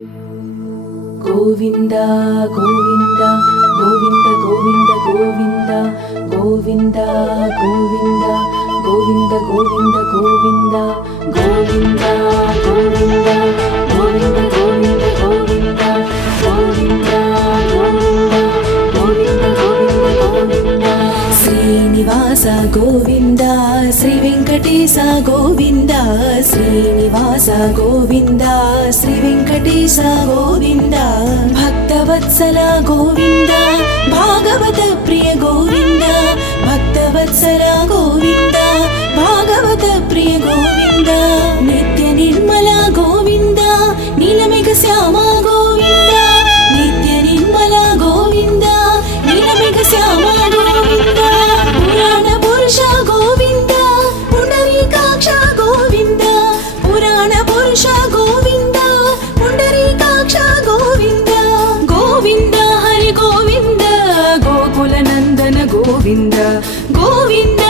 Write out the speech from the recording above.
ಗೋವಿಂದ ಗೋವಿಂದ ಗೋವಿಂದ ಗೋವಿಂದ ಗೋವಿಂದ ಗೋವಿಂದ ಗೋವಿಂದ ಗೋವಿಂದ ಗೋವಿಂದ ಗೋವಿಂದ ಗೋವಿಂದ ಗೋವಿಂದ ಗೋವಿಂದ ಗೋವಿಂದ ಗೋವಿಂದ ಗೋವಿಂದ ಗೋವಿಂದ ಗೋವಿಂದ ಗೋವಿಂದ ಶ್ರೀನಿವಾಸ ಗೋವಿಂದ ಶ್ರೀ ವೆಂಕಟೇಶ ಗೋವಿಂದ ಶ್ರೀನಿವಾಸ ಗೋವಿಂದ ಶ್ರೀ ವೆಂಕಟೇಶ ಗೋವಿಂದ ಭಕ್ತವತ್ಸಲ ಗೋವಿಂದ ಭಾಗವತ ಪ್ರಿಯ ಗೋವಿಂದ ಭಕ್ತವತ್ಸಲ ಗೋವಿಂದ ಭಾಗವತ ಪ್ರಿಯ ಗೋವಿಂದ ನಿತ್ಯ ನಿರ್ಮಲ ಗೋವಿಂದ ನೀಲಮೇಘ ಶ್ಯಾಮ ಗೋವಿಂದ ನಿತ್ಯ ನಿರ್ಮಲ ಗೋವಿಂದ ನೀಲಮೇಘ ಶ್ಯಾಮ ಗೋವಿಂದ ಪುರಾಣ ಪುರುಷ ಗೋವಿಂದ ಪುಂಡರೀಕಾಕ್ಷ ಗೋವಿಂದ ಪುರಾಣ ಪುರುಷ ಗೋವಿಂದ ಪುಂಡರೀಕಾಕ್ಷ ಗೋವಿಂದ ಗೋವಿಂದ ಹರಿ ಗೋವಿಂದ ಗೋಕುಲ ನಂದನ ಗೋವಿಂದ ಗೋವಿಂದ